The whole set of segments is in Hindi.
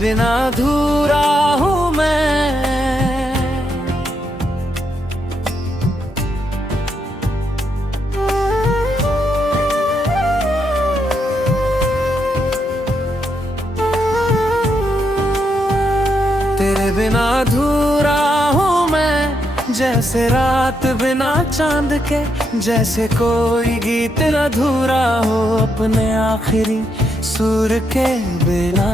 बिना अधूरा हूँ मैं। तेरे बिना अधूरा हूँ मैं, जैसे रात बिना चांद के, जैसे कोई गीत अधूरा हो अपने आखिरी सुर के बिना।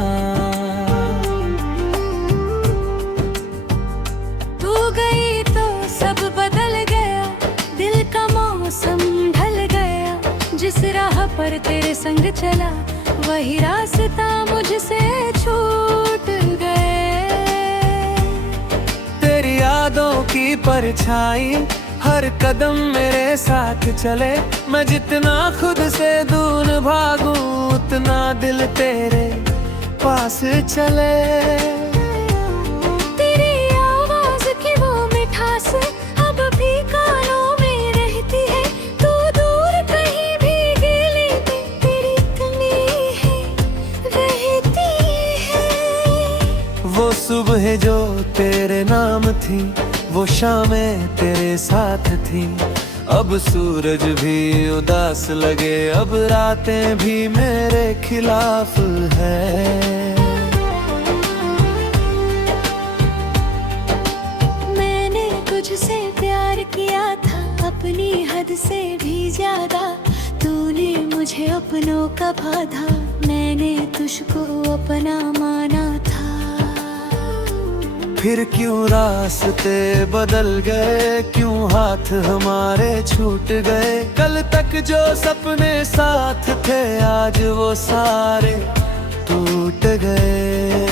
तू गई तो सब बदल गया, दिल का मौसम ढल गया। जिस राह पर तेरे संग चला, वही रास्ता मुझसे छूट गए। तेरी यादों की परछाई हर कदम मेरे साथ चले। मैं जितना खुद से दूर भागूं, उतना दिल तेरे पास चले। तेरी आवाज की वो मिठास अब भी कानों में रहती है। तू दूर कहीं भी गिली में तेरी कमी है रहती है। वो सुबह जो तेरे नाम थी, वो शामें तेरे साथ थी। अब सूरज भी उदास लगे, अब रातें भी मेरे खिलाफ है। मैंने तुझसे प्यार किया था अपनी हद से भी ज्यादा। तूने मुझे अपनों का बांधा, मैंने तुझको अपना माना था। फिर क्यों रास्ते बदल गए, क्यों हाथ हमारे छूट गए। कल तक जो सपने साथ थे, आज वो सारे टूट गए।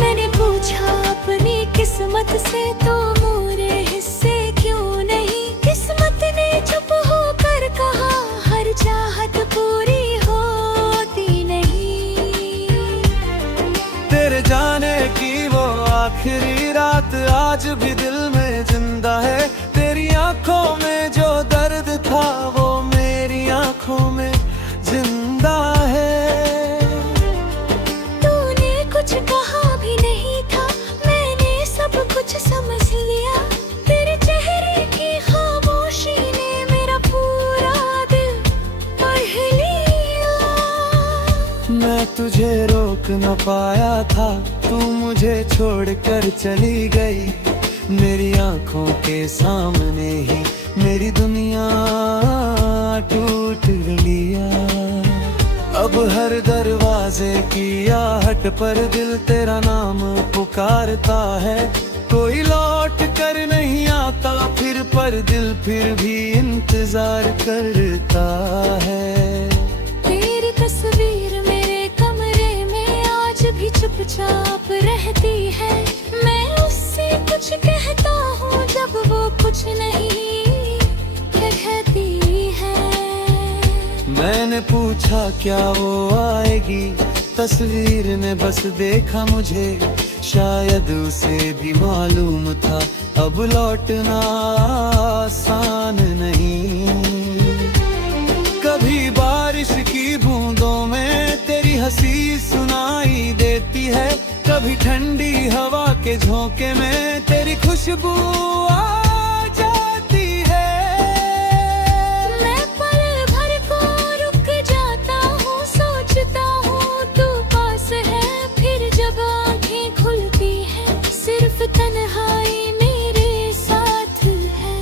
मैंने पूछा अपनी किस्मत से, तो मेरे हिस्से क्यों नहीं। किस्मत ने चुप होकर कहा, हर चाहत पूरी होती नहीं। तेरे जाने की वो आखिरी रात आज भी दिल में जिंदा है। तेरी आंखों में जो दर्द था, वो मेरी आंखों में जिंदा है। तूने कुछ कहा भी नहीं था, मैंने सब कुछ समझ लिया। तेरे चेहरे की खामोशी ने मेरा पूरा दिल पढ़ लिया। मैं तुझे रोक न पाया था, तू मुझे छोड़कर चली गई। मेरी आंखों के सामने ही मेरी दुनिया टूट लिया। अब हर दरवाजे की आहट पर दिल तेरा नाम पुकारता है। कोई लौट कर नहीं आता फिर, पर दिल फिर भी इंतजार करता है। तेरी तस्वीर मेरे कमरे में आज भी चुपचाप रहती है। मैं उससे कुछ कहता हूँ जब वो कुछ नहीं कहती है। मैंने पूछा क्या वो आएगी, तस्वीर ने बस देखा मुझे। शायद उसे भी मालूम था अब लौटना आसान नहीं। कभी बारिश की बूंदों में तेरी हंसी सुनाई देती है, कभी ठंडी हवा के झोंके में तेरी खुशबू आ जाती है। मैं पल भर को रुक जाता हूँ, सोचता हूँ तू पास है। फिर जब आँखें खुलती हैं, सिर्फ तन्हाई मेरे साथ है।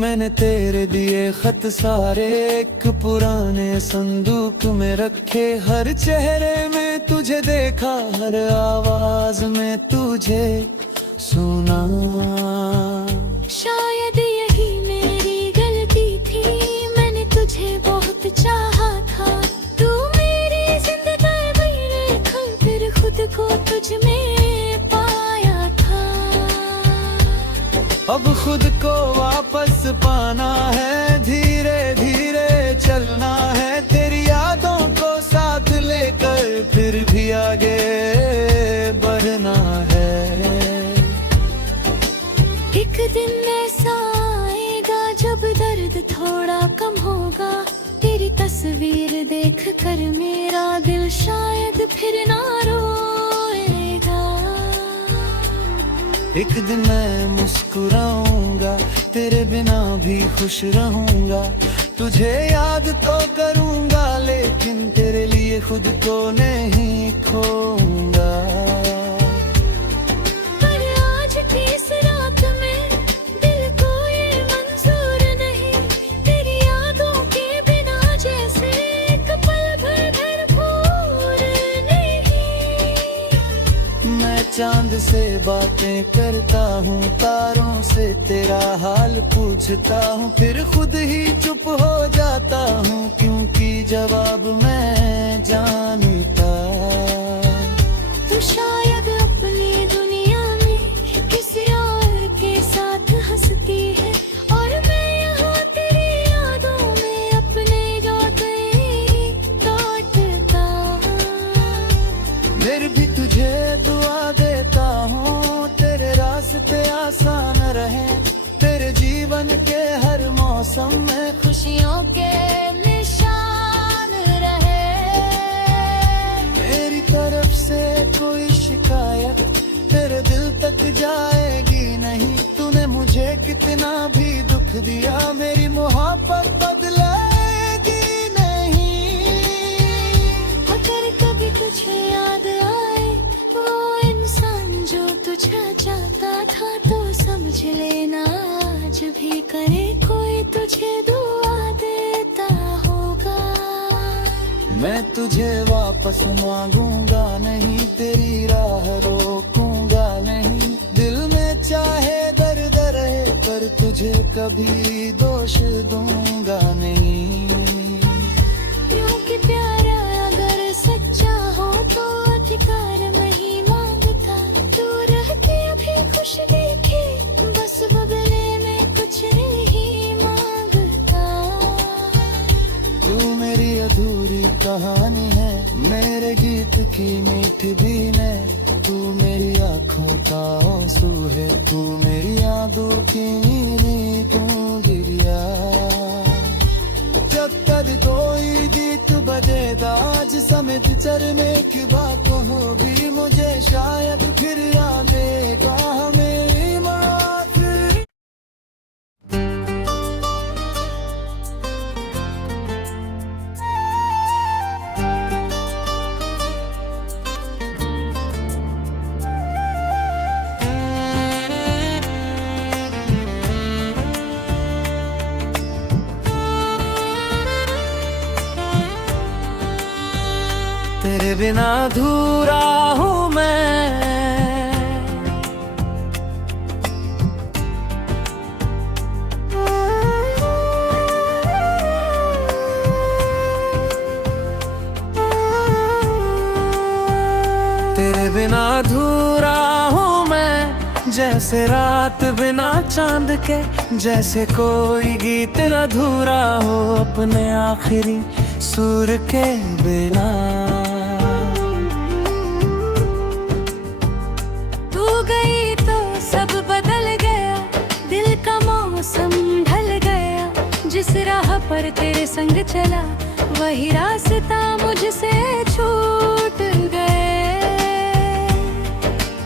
मैंने तेरे दिए खत सारे एक पुराने संदूक में रखे। हर चेहरे में तुझे देखा, हर आवाज में तुझे सुना। शायद यही मेरी गलती थी, मैंने तुझे बहुत चाहा था। तू मेरी जिंदगी में फिर खुद को तुझ में पाया था। अब खुद को वापस पाना है, धीरे धीरे चलना है। तेरी यादों को साथ लेकर फिर भी आगे बढ़ना है। एक दिन ऐसा आएगा जब दर्द थोड़ा कम होगा, तेरी तस्वीर देख कर मेरा दिल शायद फिर ना रोएगा। एक दिन मैं मुस्कुराऊंगा, तेरे बिना भी खुश रहूंगा। तुझे याद तो करूंगा, लेकिन तेरे लिए खुद को नहीं खोऊंगा। पर आज की इस रात में दिल को ये मंजूर नहीं, तेरी यादों के बिना जैसे एक पल भर भरपूर नहीं। मैं चांद से बातें करता हूँ, तारों से तेरा हाल पूछता हूँ, फिर खुद ही चुप हो जाता हूँ, क्योंकि जवाब मैं जानता। तू शायद अपनी दुनिया में किसी और के साथ हंसती है, और मैं यहाँ तेरी यादों में अपने रोते लौटता। मेरे भी तुझे दुआ देता हूँ, तेरे रास्ते आसान रहे, तेरे जीवन के हर मौसम में खुशियों के निशान रहे। मेरी तरफ से कोई शिकायत तेरे दिल तक जाएगी नहीं। तूने मुझे कितना भी दुख दिया, मेरी मोहब्बत बदलेगी नहीं। अगर कभी तुझे याद आए वो इंसान जो तुझे चाहता था, तो समझ लेना आज भी करे कोई तुझे दुआ देता होगा। मैं तुझे वापस मांगूंगा नहीं, तेरी राह रोकूंगा नहीं। दिल में चाहे दर्द रहे, पर तुझे कभी दोष दूंगा नहीं। क्योंकि प्यारा अगर सच्चा हो तो अधिकार नहीं मांगता। तू रहती अभी खुश देखे, बस बदले में कुछ नहीं मांगता। तू मेरी अधूरी कहानी है, मेरे गीत की मीठी बीन है। तू मेरी आँखों का आंसू है, तू मेरी यादों की गूंगिया। जब तक कोई गीत बजेगा, आज समेत चरने की बात होगी, मुझे शायद फिर आनेगा मेरी मौत। तेरे बिना अधूरा हूँ मैं, तेरे बिना अधूरा हूँ मैं। जैसे रात बिना चांद के, जैसे कोई गीत अधूरा हो अपने आखिरी सुर के बिना। गई तो सब बदल गया, दिल का मौसम ढल गया। जिस राह पर तेरे संग चला, वही रास्ता मुझसे छूट गए।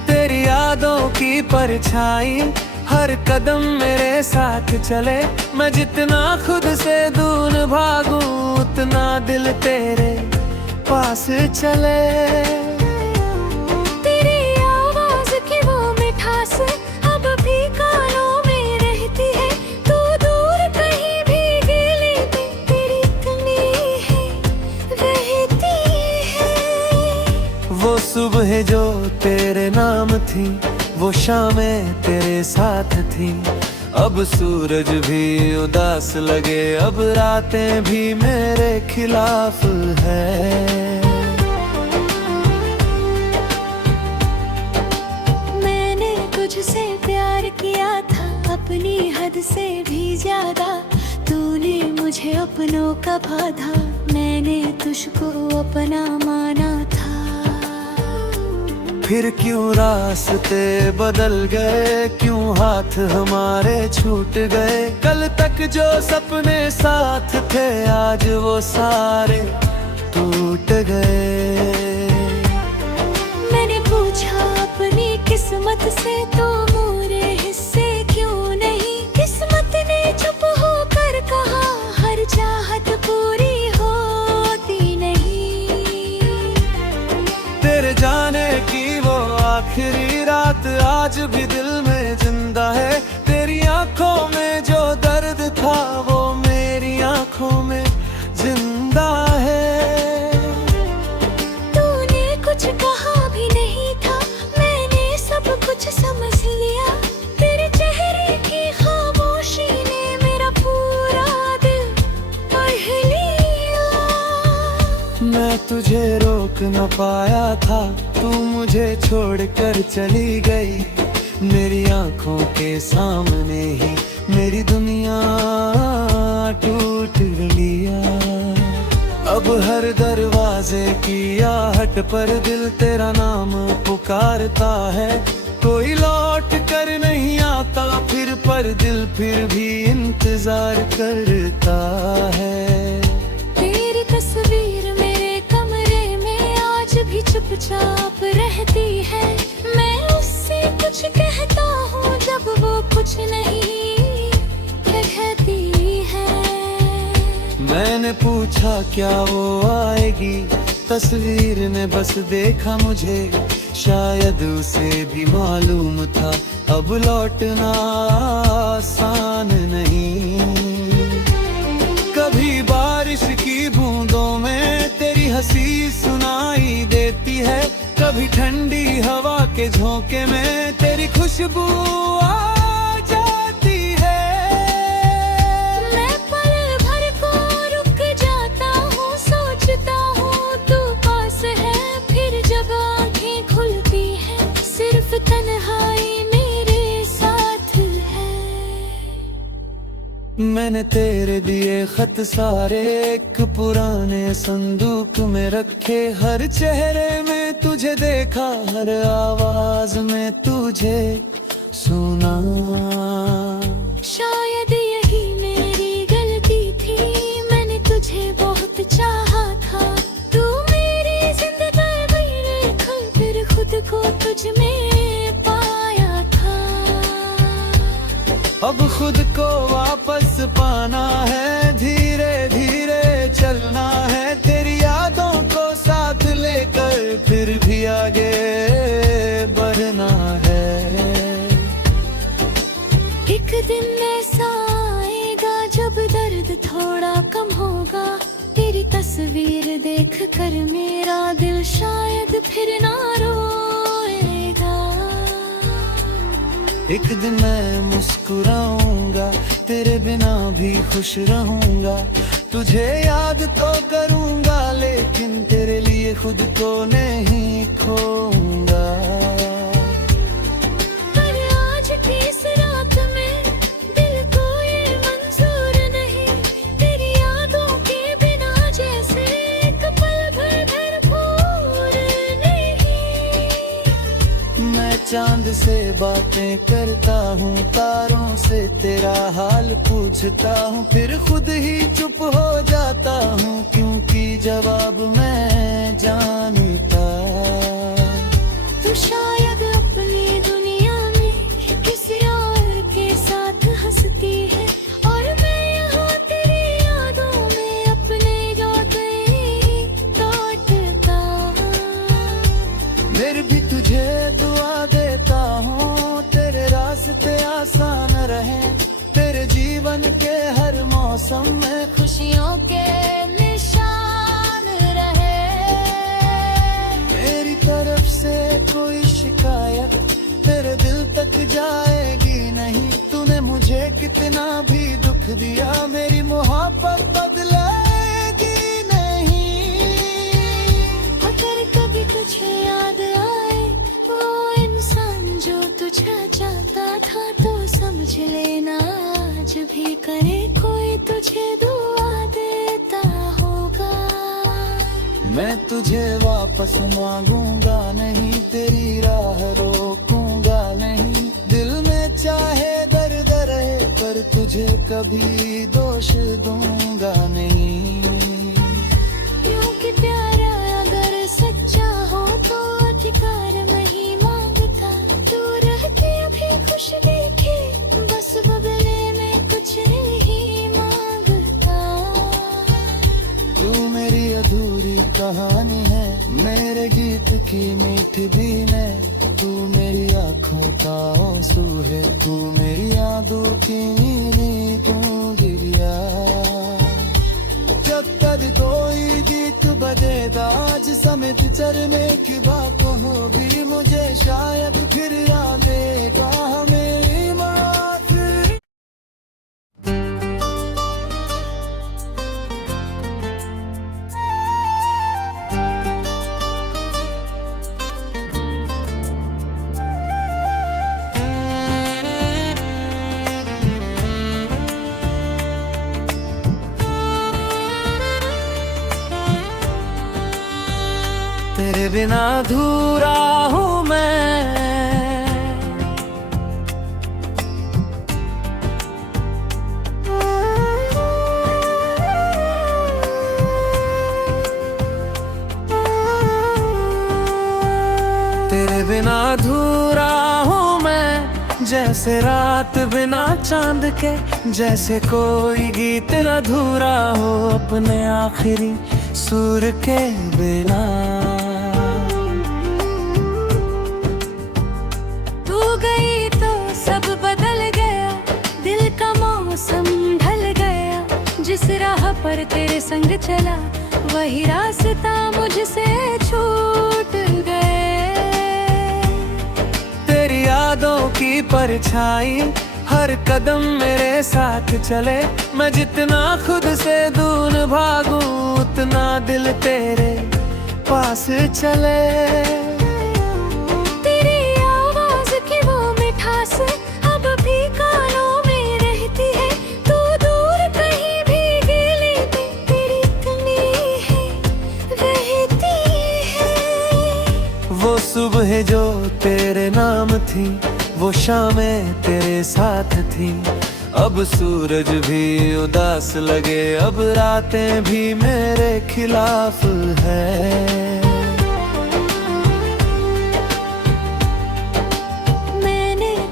तेरी यादों की परछाई हर कदम मेरे साथ चले। मैं जितना खुद से दूर भागूं, उतना दिल तेरे पास चले। अब भी कानों में रहती है, तू दूर कहीं भी गिली में तेरी इतनी है रहती है। वो सुबह जो तेरे नाम थी, वो शामें तेरे साथ थी। अब सूरज भी उदास लगे, अब रातें भी मेरे खिलाफ है। तुझसे प्यार किया था अपनी हद से भी ज्यादा। तूने मुझे अपनों का बाधा, मैंने तुझको अपना माना था। फिर क्यों रास्ते बदल गए, क्यों हाथ हमारे छूट गए। कल तक जो सपने साथ थे आज वो सारे टूट गए। मैंने पूछा अपनी किस्मत से तो मोरे हिस्से क्यों नहीं। किस्मत ने चुप होकर कहा हर चाहत पूरी होती नहीं। तेरे जाने की वो आखिरी रात आज भी दिल में जिंदा है। तेरी आंखों में जो दर्द था वो मेरी आंखों में जिंदा है। तूने कुछ कहा भी नहीं था, मैंने सब कुछ समझ लिया। तेरे चेहरे की खामोशी ने मेरा पूरा दिल पढ़ लिया। मैं तुझे रोक न पाया था, तू मुझे छोड़कर चली गई। मेरी आंखों के सामने ही मेरी दुनिया टूट लिया। अब हर दरवाजे की आहट पर दिल तेरा नाम पुकारता है। कोई लौट कर नहीं आता फिर, पर दिल फिर भी इंतजार करता है। तेरी तस्वीर मेरे कमरे में आज भी चुपचाप रहती है। मैं उससे कुछ कहता हूँ जब वो कुछ नहीं कहती है। मैंने पूछा क्या वो आएगी, तस्वीर ने बस देखा मुझे। शायद उसे भी मालूम था अब लौटना आसान नहीं। कभी बारिश की बूंदों में तेरी हंसी सुनाई देती है। कभी ठंडी हवा के झोंके में तेरी खुशबू आ जाती है। मैं पल भर को रुक जाता हूँ, सोचता हूँ तू पास है। फिर जब आँखें खुलती हैं सिर्फ तन्हाई मेरे साथ है। मैंने तेरे दिए खत सारे एक पुराने संदूक में रखे। हर चेहरे में तुझे देखा, हर आवाज में तुझे सुना। शायद यही मेरी गलती थी, मैंने तुझे बहुत चाहा था। तू मेरी जिंदगी में खल फिर खुद को तुझ में पाया था। अब खुद को वापस पाना है, धीरे धीरे चलना है। तेरी यादों को साथ लेकर फिर भी आगे बढ़ना है। एक दिन ऐसा आएगा जब दर्द थोड़ा कम होगा। तेरी तस्वीर देख कर मेरा दिल शायद फिर ना रोएगा। एक दिन मैं मुस्कुराऊंगा, तेरे बिना भी खुश रहूंगा। तुझे याद तो करूंगा लेकिन तेरे लिए खुद को नहीं खोऊंगा। पर आज की इस रात में दिल को ये मंजूर नहीं। तेरी यादों के बिना जैसे एक पल भर भरपूर नहीं। मैं चांद से बातें करता हूँ, तारों से तेरा हाल पूछता हूँ। फिर खुद ही चुप हो जाता हूँ क्योंकि जवाब मैं जानता। तू शायद अपनी दुनिया में किसी और के साथ हंसती है और मैं यहाँ तेरी यादों में अपने लौटे लौटता। मेरे भी तुझे दुआ देता हूँ, तेरे रास्ते आसान रहे। तेरे जीवन के हर मौसम में खुशियों के निशान रहे। मेरी तरफ से कोई शिकायत तेरे दिल तक जाएगी नहीं। तूने मुझे कितना भी दुख दिया, मेरी मोहब्बत बदलेगी नहीं। अगर कभी तुझे याद आए वो इंसान जो तुझे चाहता था तो समझ लेना आज भी करे कोई तुझे दुआ देता होगा। मैं तुझे वापस मांगूंगा नहीं, तेरी राह रोकूंगा नहीं। दिल में चाहे दर्द रहे पर तुझे कभी दोष दूंगा नहीं। क्योंकि प्यारा अगर सच्चा हो तो अधिकार नहीं मांगता। तू रहती अभी खुश देखे, बस बदले में कुछ नहीं मांगता। तू मेरी अधूरी कहानी है, मेरे गीत की मीठी बीन है। तू मेरी आँखों का आंसू है, तू मेरी यादों की नींद गूंगिया। जब तक कोई गीत बजेगा आज समेत चरने की बात होगी, मुझे शायद फिर आएगा मेरी मौत। तेरे बिना अधूरा हूँ मैं, तेरे बिना अधूरा हूँ मैं। जैसे रात बिना चांद के, जैसे कोई गीत अधूरा हो अपने आखिरी सुर के बिना। गई तो सब बदल गया, दिल का मौसम ढल गया। जिस राह पर तेरे संग चला वही रास्ता मुझसे छूट गए। तेरी यादों की परछाई हर कदम मेरे साथ चले। मैं जितना खुद से दूर भागूं उतना दिल तेरे पास चले। अब भी कानों में रहती है, तू दूर कहीं भी गिली तेरी इतनी है रहती है। वो सुबह जो तेरे नाम थी, वो शामें तेरे साथ थी। अब सूरज भी उदास लगे, अब रातें भी मेरे खिलाफ है।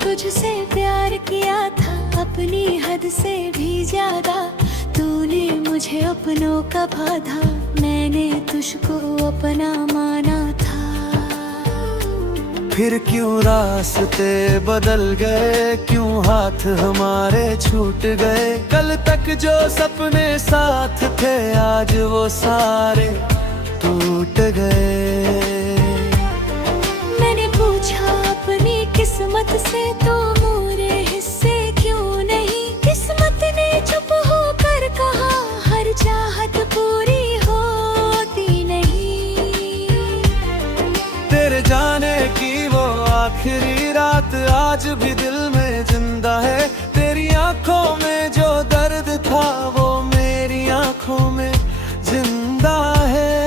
तुझसे प्यार किया था अपनी हद से भी ज्यादा। तूने मुझे अपनों का बाधा, मैंने तुझको अपना माना था। फिर क्यों रास्ते बदल गए, क्यों हाथ हमारे छूट गए। कल तक जो सपने साथ थे आज वो सारे टूट गए। मैंने पूछा अपनी किस्मत से तो मेरे हिस्से क्यों नहीं। किस्मत ने चुप होकर कहा हर चाहत पूरी होती नहीं। तेरे जाने की वो आखिरी रात आज भी दिल में जिंदा है। तेरी आंखों में जो दर्द था वो मेरी आंखों में जिंदा है।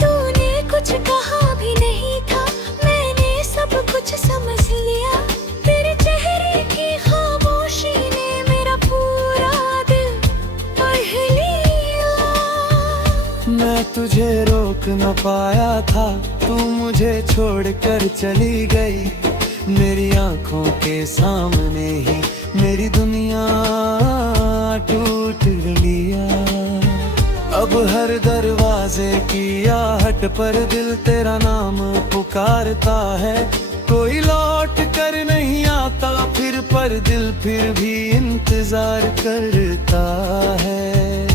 तूने कुछ कहा भी नहीं था, मैंने सब कुछ समझ लिया। तेरे चेहरे की खामोशी ने मेरा पूरा दिल पढ़ लिया। मैं तुझे रोक न पाया था, तू मुझे छोड़कर चली गई। मेरी आंखों के सामने ही मेरी दुनिया टूट लिया। अब हर दरवाजे की आहट पर दिल तेरा नाम पुकारता है। कोई लौट कर नहीं आता फिर, पर दिल फिर भी इंतजार करता है।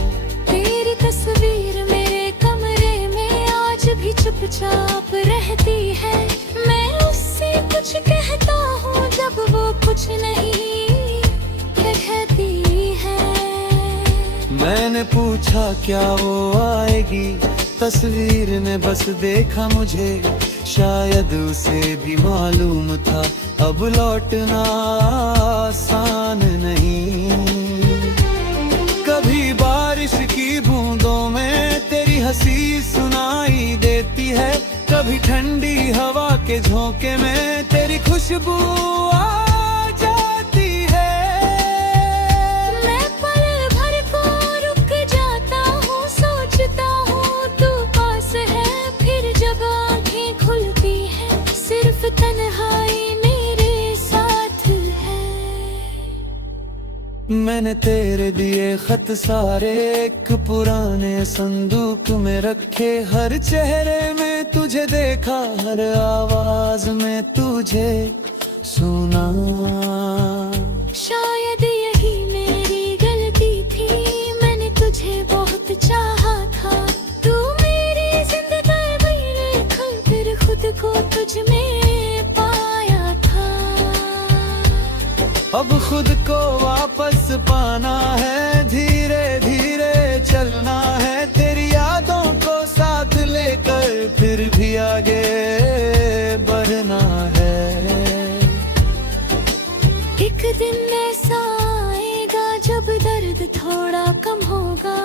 तेरी तस्वीर मेरे कमरे में आज भी चुपचाप रहती है। मैं उससे कुछ कहता हूँ जब वो कुछ नहीं कहती है। मैंने पूछा क्या वो आएगी, तस्वीर ने बस देखा मुझे। शायद उसे भी मालूम था अब लौटना आसान नहीं। कभी बारिश की बूंदों में तेरी ठंडी हवा के झोंके में तेरी खुशबू आ जाती है। मैं पल भर को रुक जाता हूँ, सोचता हूँ तू पास है, फिर जब आँखें खुलती है सिर्फ तन्हाई मेरे साथ है। मैंने तेरे दिए खत सारे एक पुराने संदूक में रखे, हर चेहरे में तुझे देखा, हर आवाज में तुझे सुना। शायद यही मेरी गलती थी, मैंने तुझे बहुत चाहा था। तू मेरी जिंदगी में लिखा, फिर खुद को तुझ में पाया था। अब खुद को वापस पाना है, धीरे धीरे चलना है, तेरी यादों को साथ लेकर फिर भी आगे बढ़ना है। एक दिन ऐसा आएगा जब दर्द थोड़ा कम होगा,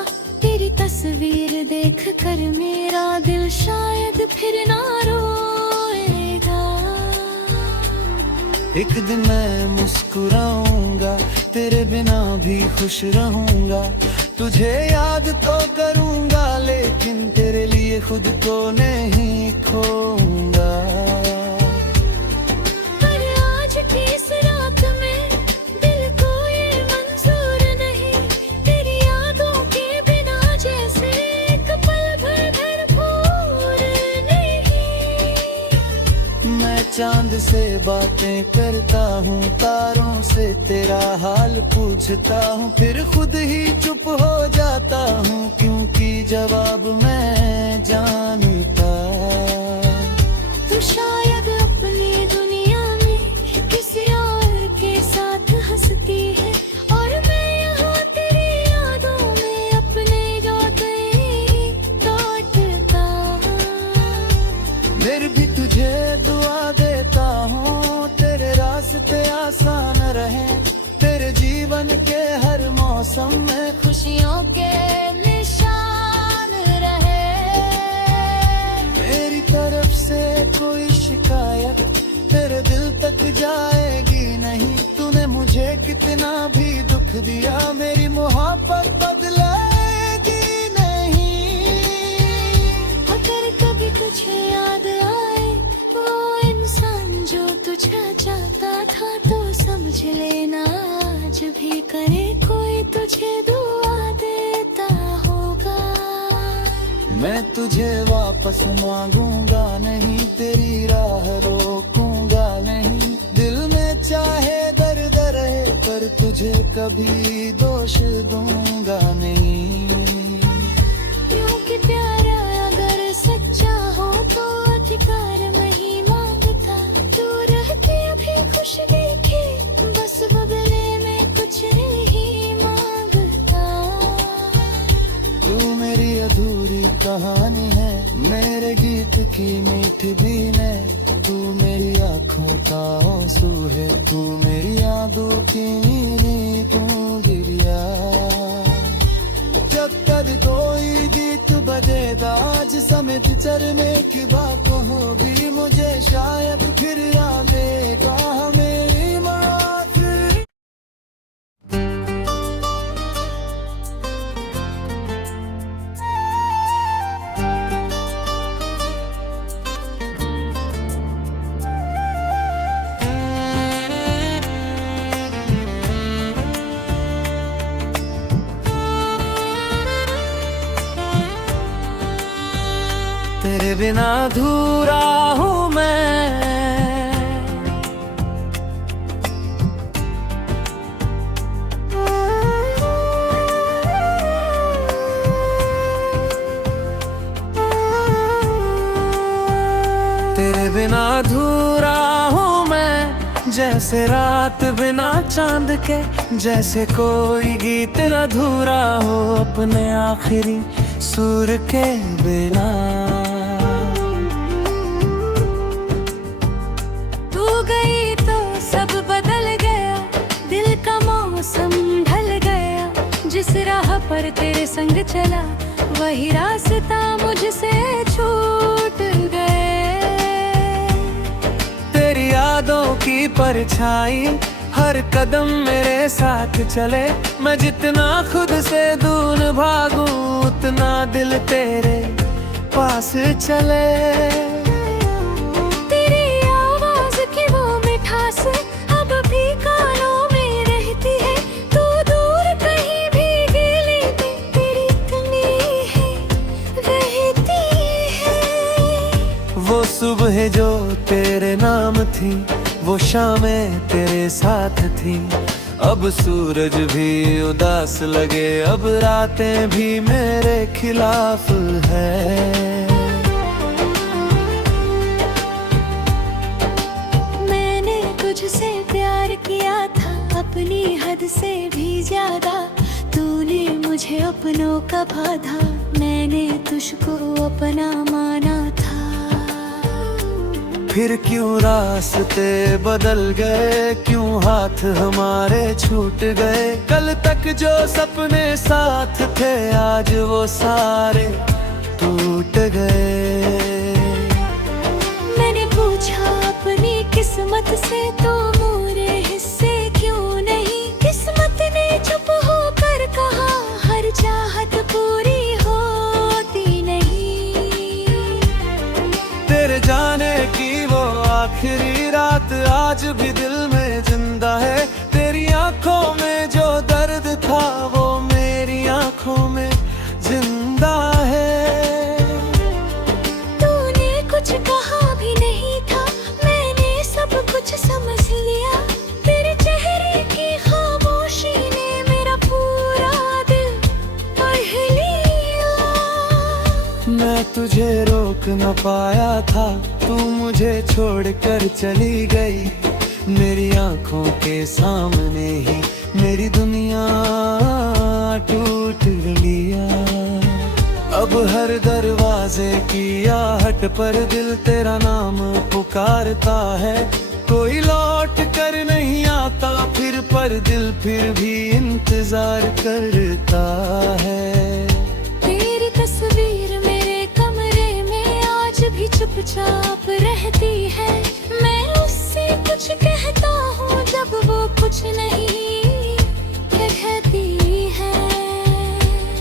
तेरी तस्वीर देख कर मेरा दिल शायद फिर ना रोएगा। एक दिन मैं मुस्कुराऊंगा, तेरे बिना भी खुश रहूंगा, तुझे याद तो करूंगा लेकिन तेरे लिए खुद को नहीं खोऊंगा। पर आज की इस रात में दिल को ये मंजूर नहीं, तेरी यादों के बिना जैसे एक पल भर भरपूर नहीं। मैं चांद से बातें करता हूँ, तारों से तेरा हाल पूछता हूँ, फिर खुद ही चुप हो जाता हूँ क्योंकि जवाब मैं जानता। तू शायद अपनी दुनिया में किसी और के साथ हंसती है, और मैं यहाँ तेरी यादों में अपने रोते लौटता। मेरी भी तुझे दुआ देता हूँ, तेरे रास्ते आसान रहे, तेरे जीवन के हर मौसम में खुशियों के निशान रहे। मेरी तरफ से कोई शिकायत तेरे दिल तक जाएगी नहीं, तूने मुझे कितना भी दुख दिया, मेरी मोहब्बत बदलेगी नहीं। अगर कभी तुझे याद आए वो इंसान जो तुझे चाहता था, तो समझ लेना आज भी करे कोई तुझे दुआ देता होगा। मैं तुझे वापस मांगूंगा नहीं, तेरी राह रोकूंगा नहीं, दिल में चाहे दर्द रहे पर तुझे कभी दोष दूंगा नहीं। क्योंकि प्यारा अगर सच्चा हो तो अधिकार नहीं मांगता, तू रहती अभी खुश देखे बस बदले में कुछ नहीं मांगता। तू मेरी अधूरी कहानी है, मेरे गीत की मीठी बीन है, तू मेरी आँखों का आंसू है, तू मेरी यादों की गिरिया। जब तक कोई गीत बजेगा आज समेत चरने की बात होगी, मुझे शायद फिर आएगा मेरी मुराद। तेरे बिना अधूरा हूँ मैं, तेरे बिना अधूरा हूँ मैं, जैसे रात बिना चांद के, जैसे कोई गीत अधूरा हो अपने आखिरी सुर के बिना। तू गई तो सब बदल गया, दिल का मौसम ढल गया, जिस राह पर तेरे संग चला वही रास्ता मुझसे छूट गए। यादों की परछाई हर कदम मेरे साथ चले। मैं जितना खुद से दूर भागूं उतना दिल तेरे पास चले। तेरी आवाज की वो मिठास अब भी कानों में रहती है। तू दूर कहीं भी गेली में तेरी इतनी है रहती है। वो सुबह जो तेरे नाम थी, वो शामें तेरे साथ थी। अब सूरज भी उदास लगे, अब रातें भी मेरे खिलाफ है। मैंने तुझसे प्यार किया था अपनी हद से भी ज्यादा। तूने मुझे अपनों का बाधा, मैंने तुझको अपना माना था। फिर क्यों रास्ते बदल गए, क्यों हाथ हमारे छूट गए। कल तक जो सपने साथ थे आज वो सारे टूट गए। मैंने पूछा अपनी किस्मत से तो मेरे हिस्से क्यों नहीं। किस्मत ने चुप होकर कहा हर चाहत पूरी होती नहीं। तेरे जाने की वो आखिरी रात आज भी दिल में जिंदा है। तेरी आंखों में जो दर्द था वो मेरी आंखों में जिंदा है। तूने कुछ कहा भी नहीं था, मैंने सब कुछ समझ लिया। तेरे चेहरे की खामोशी ने मेरा पूरा दिल पढ़ लिया। मैं तुझे रोक न पाया था, तू मुझे छोड़कर चली गई। मेरी आंखों के सामने ही मेरी दुनिया टूट लिया। अब हर दरवाजे की आहट पर दिल तेरा नाम पुकारता है। कोई लौट कर नहीं आता फिर, पर दिल फिर भी इंतजार करता है। तेरी तस्वीर मेरे कमरे में आज भी चुपचाप रहती है। मैं उससे कुछ कहता हूँ जब वो कुछ नहीं कहती है।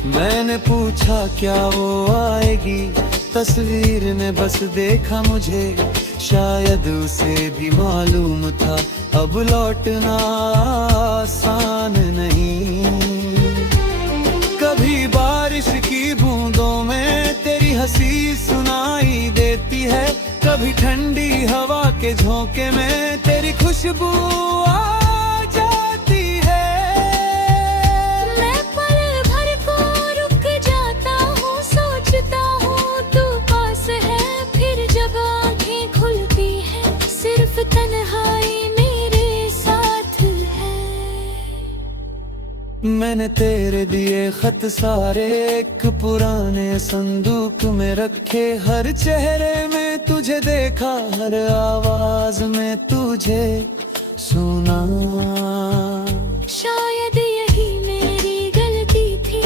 मैंने पूछा क्या वो आएगी, तस्वीर ने बस देखा मुझे। शायद उसे भी मालूम था अब लौटना आसान नहीं। कभी बारिश की बूंदों में तेरी हंसी सुनाई देती है। कभी ठंडी हवा के झोंके में तेरी खुशबू आ जाती है। मैं पल भर को रुक जाता हूँ, सोचता हूँ तू पास है। फिर जब आँखें खुलती हैं सिर्फ तन्हाई मेरे साथ है। मैंने तेरे दिए खत सारे एक पुराने संदूक में रखे। हर चेहरे में तुझे देखा, हर आवाज में तुझे सुना। शायद यही मेरी गलती थी,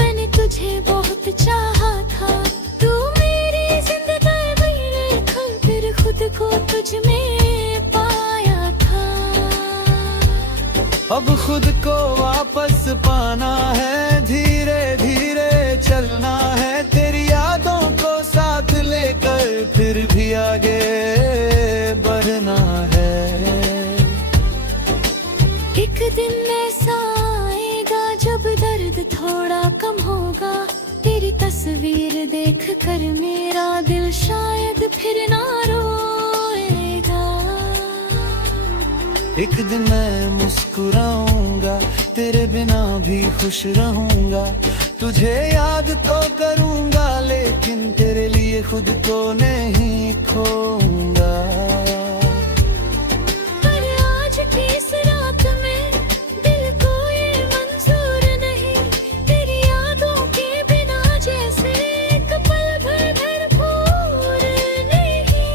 मैंने तुझे बहुत चाहा था। तू मेरी जिंदगी में फिर खुद को तुझ में पाया था। अब खुद को वापस पाना है, धीरे धीरे चलना है। तेरी यादों को साथ लेकर फिर भी आगे बढ़ना है। एक दिन ऐसा आएगा जब दर्द थोड़ा कम होगा। तेरी तस्वीर देख कर मेरा दिल शायद फिर ना रोएगा। एक दिन मैं मुस्कुराऊंगा, तेरे बिना भी खुश रहूंगा। तुझे याद तो करूंगा लेकिन तेरे लिए खुद को नहीं खोऊंगा। पर आज की इस रात में दिल को ये मंजूर नहीं। तेरी यादों के बिना जैसे एक पल भर भरपूर नहीं।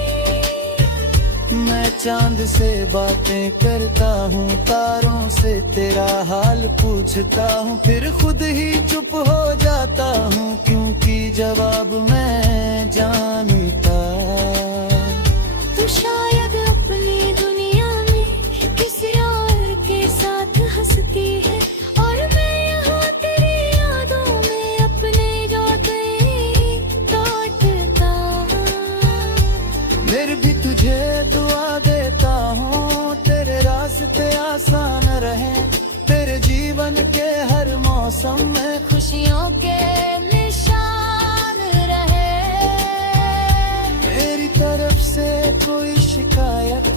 मैं चांद से बातें करता हूँ, तारों से तेरा हाल पूछता हूँ। फिर खुद ही चुप हो जाता हूँ क्योंकि जवाब मैं जानता। तू शायद अपनी दुनिया हंसती है और मैं यहाँ तेरी यादों में अपने रोते लौटता हूँ। मेरी भी तुझे दुआ देता हूँ, तेरे रास्ते आसान रहे, तेरे जीवन के हर मौसम में खुशियों के निशान रहे। मेरी तरफ से कोई शिकायत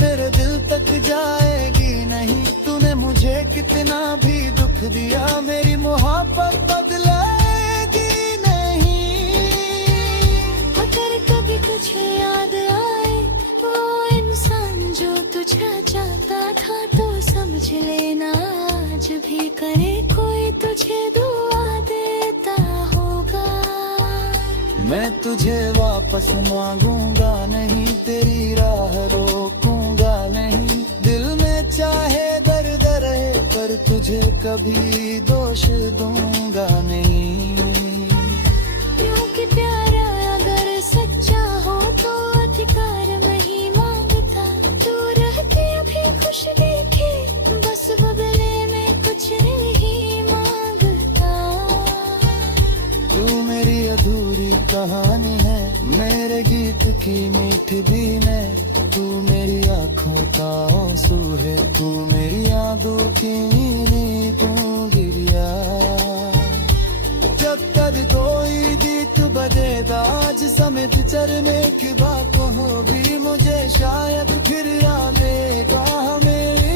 तेरे दिल तक जाएगी नहीं। तूने मुझे कितना भी दुख दिया, मेरी मोहब्बत बदलेगी नहीं। अगर कभी तुझे याद आए वो इंसान जो तुझे चाहता था, तो समझ लेना आज भी करे कोई तुझे दुआ देता होगा। मैं तुझे वापस मांगूंगा नहीं, तेरी राह रोकूंगा नहीं। दिल में चाहे दर्द रहे पर तुझे कभी दोष दूंगा नहीं। क्योंकि प्यारा अगर सच्चा हो तो अधिकार नहीं मांगता। तू रहती अभी खुश देखे, बस बदले में कुछ नहीं मांगता। तू मेरी अधूरी कहानी है, मेरे गीत की मीठी बीन है। तू मेरी आँखों का आंसू है, तू मेरी यादों की नींदों गिरिया। जब तक कोई गीत बजेगा आज समेत चरने की बात हो भी मुझे शायद फिर आने का हमें